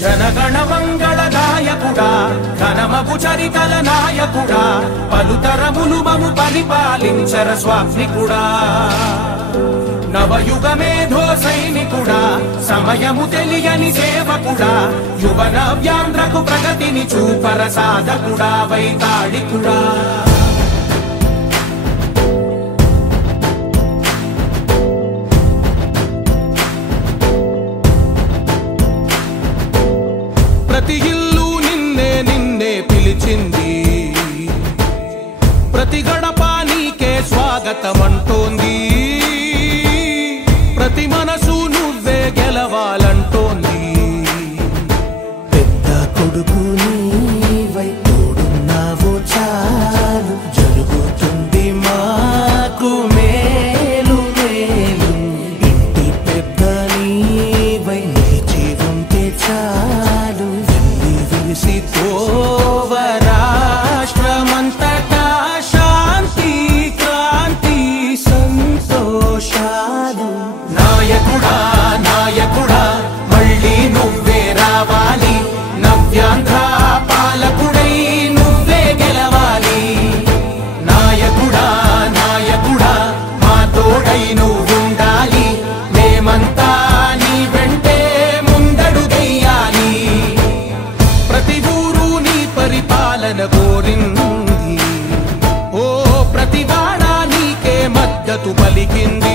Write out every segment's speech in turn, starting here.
जनगण मंगल नायकुड़ा घनमगु चरितल नायकुड़ा पलुतरमुलु ममु परिपालिंचर स्वामिकुड़ा नवयुग मेधो सैनिकुड़ा समयमु तेलियनि सेवकुड़ा युवन व्यांध्रकु प्रगतिनि चूपर साधकुड़ा वैताళికుడా ప్రతి ఇల్లు నిన్నే నిన్నే పిలిచింది ప్రతి గడప నీకే స్వాగతమంటోంది ప్రతి మనసు నువ్వే గెలవాలంటోంది పెద్ద కొడుకు నీవై తోడున్నావు చాలు జరుగుతుంది మాకు మేలు మేలు ఇంటి పెద్ద నీవై నిలిచి ఉంటే చాలు వెలిసి తోవ రాష్ట్రమంతటా శాంతి క్రాంతి సంతోషాలు నాయకుడా నాయకుడా మళ్ళీ నువ్వే రావాలి నవ్యాంధ్ర పాలకుడై నువ్వే గెలవాలి నాయకుడా నాయకుడా మా తోడై నువ్వుండాలి మేమంతా నీ వెంటే ముందడుగెయ్యాలి ప్రతి ఊరు నీ పరిపాలన కోరింది ఓ ప్రతివాడ నీకే మద్దతు పలికింది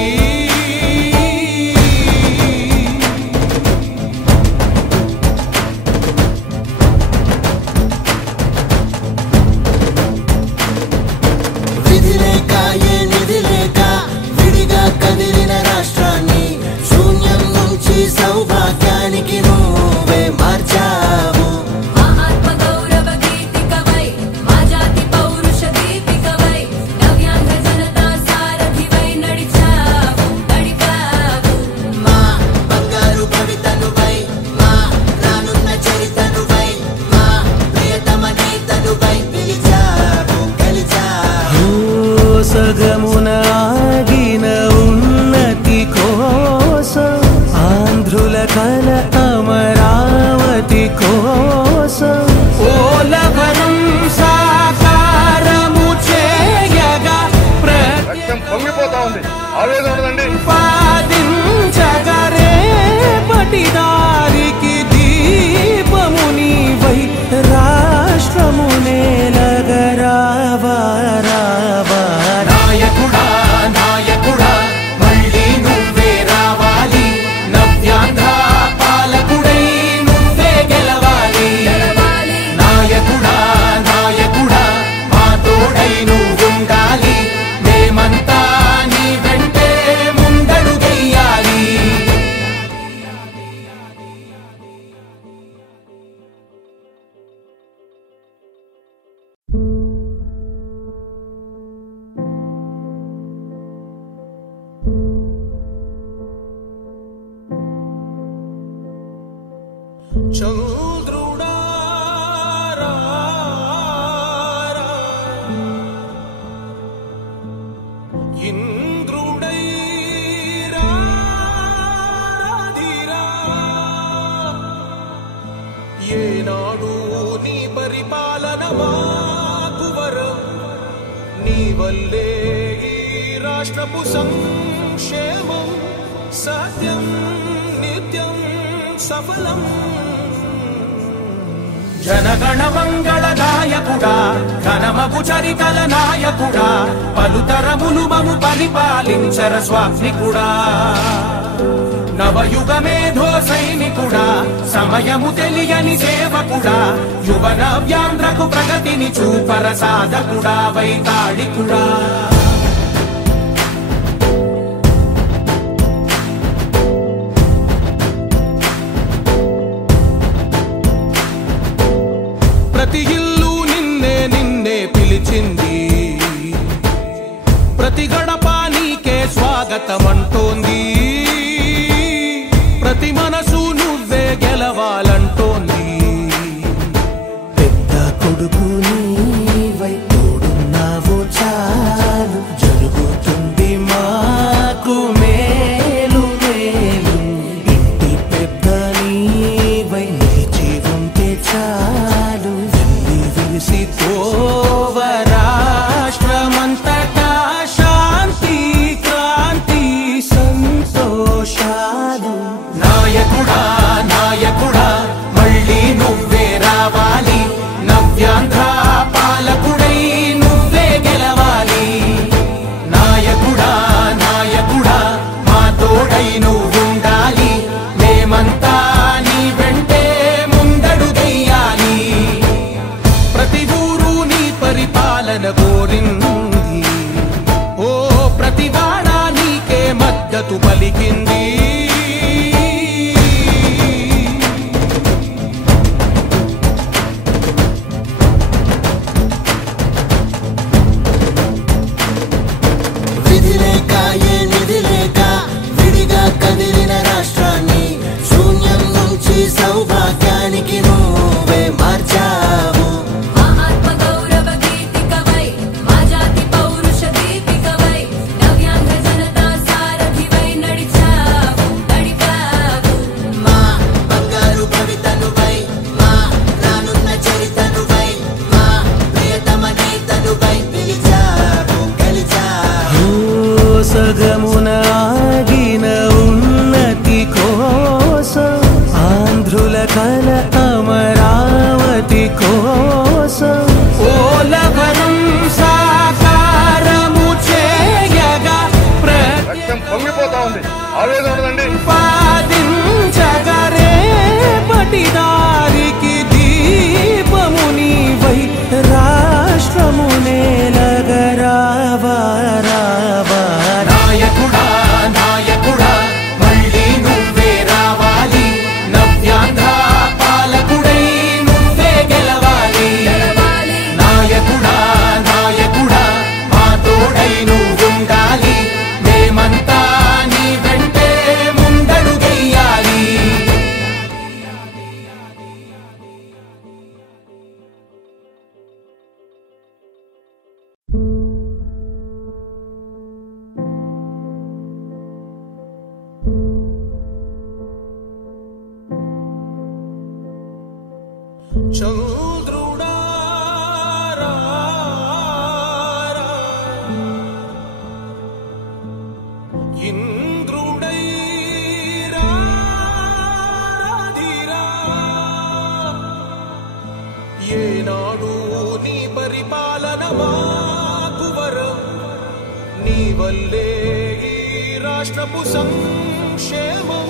సౌభాగ్యానికి నువ్వే మార్చావు ఆత్మ గౌరవ గీతికవై మా జాతి పౌరుష దీపికవై నవ్యాంధ్ర జనతా సారథివై నడిచావు నడిపావు మా బంగారు భవితనువై మా రానున్న చరితనువై మా ప్రియతమ నేతనువై పిలిచావు గెలిచావు సగమున ఆగిన ఉన్నతి కోసం ఆంధ్రుల కల అమరావతి కోసం ఓలవరం సాకారము చేయగా పొంగిపోతా ఉంది ఆవేదన ఉందండి పాదించగరే పటిదారికి దీపము నీవై రాష్ట్రము నేలగరావా రావా నాయకుడా నాయకుడా మళ్ళీ నువ్వే రావాలి నవ్యాంధ్ర పాలకుడై నువ్వే గెలవాలి నాయకుడా నాయకుడా మా తోడై నువ్వుండాలి మేమంతా నీ వెంటే ముందడుగెయ్యాలి చంద్రుడా ఇంద్రుడై రాధిరా ఏనాడు నీ పరిపాలన మాకు వరం నీ వల్లే ఈ రాష్ట్రపు సంక్షేమం సత్యం నిత్యం సఫలం जनगण मंगल नायकुड़ा घनमगु चरितल नायकुड़ा पलुतरमुलु ममु परिपालिंचर स्वामिकुड़ा నవయుగ మేధో సైనికుడా సమయము తెలియని సేవకుడా యువ నవ్యాంధ్రకు ప్రగతిని చూపర సాధకుడా వైతాళికుడా ప్రతి ఇల్లు నిన్నే నిన్నే పిలిచింది ప్రతి గడప నీకే స్వాగతమంటోంది ప్రతి మనసు నువ్వే గెలవాలంటోంది పెద్ద కొడుకు నీవై తోడున్నావు చాలు జరుగుతుంది మాకు మేలు మేలు ఇంటి పెద్ద నీవై నిలిచి ఉంటే చాలు వెళ్ళి విలిసి తోవ రాష్ట్రమంతటా శాంతి క్రాంతి సంతోషాలు నాయకుడా నాయకుడా మళ్ళీ నువ్వే రావాలి నవ్యాంధ్ర పాలకుడై నువ్వే గెలవాలి నాయకుడా నాయకుడా మా తోడై నువ్వుండాలి మేమంతా నీ వెంటే ముందడుగెయ్యాలి ప్రతి ఊరు నీ పరిపాలన కోరింది ఓ ప్రతివాడ నీకే మద్దతు పలికింది విధి లేక ఏ నిధి లేక విడిగా కదిలిన రాష్ట్రాన్ని శూన్యం నుంచి సౌభాగ్యానికి నువ్వే మార్చావు మా ఆత్మ గౌరవ గీతికవై మా జాతి పౌరుష దీపికవై నవ్యాంధ్ర జనతా సారథివై నడిచావు నడిపావు మా బంగారు భవితనువై మా రానున్న చరితనువై మా ప్రియతమ నేతనువై పిలిచావు గెలిచావు సగమున ఆగిన ఉన్నతి కోసం ఆంధ్రుల కల అమరావతి కోసం పోలవరం సాకారము చేయగా రక్తం పొంగిపోతా ఉంది ఆవేదన ఉండదండి ప్రతిపాదించగరేపటి దారికి దీపము నీవై రాష్ట్రము నేలగరావా రావా నాయకుడా నాయకుడా మళ్ళీ నువ్వే రావాలి నవ్యాంధ్ర పాలకుడై నువ్వే గెలవాలి నాయకుడా నాయకుడా మా తోడై నువ్వుండాలి మేమంతా నీ వెంటే ముందడుగెయ్యాలి చంద్రుడా రా, రా. ఇంద్రుడై రా, రాధిరా. ఏనాడు నీ పరిపాలన మాకు వరం నీ వల్లే ఈ రాష్ట్రపు సంక్షేమం